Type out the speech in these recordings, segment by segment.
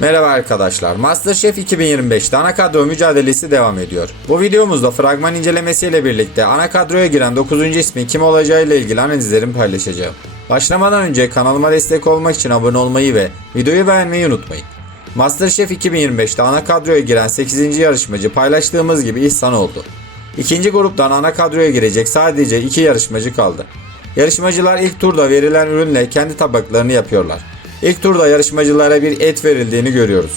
Merhaba arkadaşlar. Masterchef 2025'te ana kadro mücadelesi devam ediyor. Bu videomuzda fragman incelemesiyle birlikte ana kadroya giren 9. ismin kim olacağıyla ilgili analizlerimi paylaşacağım. Başlamadan önce kanalıma destek olmak için abone olmayı ve videoyu beğenmeyi unutmayın. Masterchef 2025'te ana kadroya giren 8. yarışmacı paylaştığımız gibi İhsan oldu. İkinci gruptan ana kadroya girecek sadece 2 yarışmacı kaldı. Yarışmacılar ilk turda verilen ürünle kendi tabaklarını yapıyorlar. İlk turda yarışmacılara bir et verildiğini görüyoruz.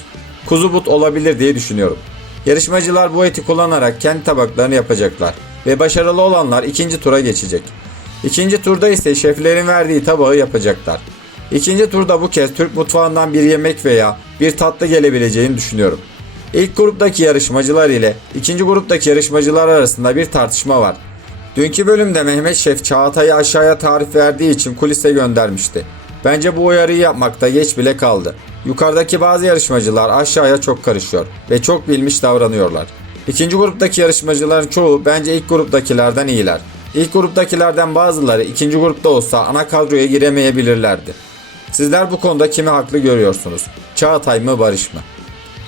Kuzu but olabilir diye düşünüyorum. Yarışmacılar bu eti kullanarak kendi tabaklarını yapacaklar ve başarılı olanlar ikinci tura geçecek. İkinci turda ise şeflerin verdiği tabağı yapacaklar. İkinci turda bu kez Türk mutfağından bir yemek veya bir tatlı gelebileceğini düşünüyorum. İlk gruptaki yarışmacılar ile ikinci gruptaki yarışmacılar arasında bir tartışma var. Dünkü bölümde Mehmet Şef Çağatay'ı aşağıya tarif verdiği için kulise göndermişti. Bence bu uyarıyı yapmakta geç bile kaldı. Yukarıdaki bazı yarışmacılar aşağıya çok karışıyor ve çok bilmiş davranıyorlar. İkinci gruptaki yarışmacıların çoğu bence ilk gruptakilerden iyiler. İlk gruptakilerden bazıları ikinci grupta olsa ana kadroya giremeyebilirlerdi. Sizler bu konuda kimi haklı görüyorsunuz? Çağatay mı Barış mı?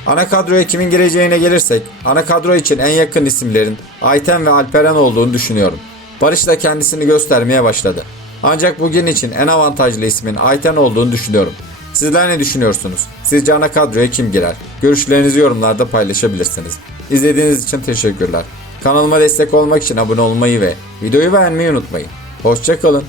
Ana kadroya kimin gireceğine gelirsek, ana kadro için en yakın isimlerin Ayten ve Alperen olduğunu düşünüyorum. Barış da kendisini göstermeye başladı. Ancak bugün için en avantajlı ismin Ayten olduğunu düşünüyorum. Sizler ne düşünüyorsunuz? Sizce ana kadroya kim girer? Görüşlerinizi yorumlarda paylaşabilirsiniz. İzlediğiniz için teşekkürler. Kanalıma destek olmak için abone olmayı ve videoyu beğenmeyi unutmayın. Hoşçakalın.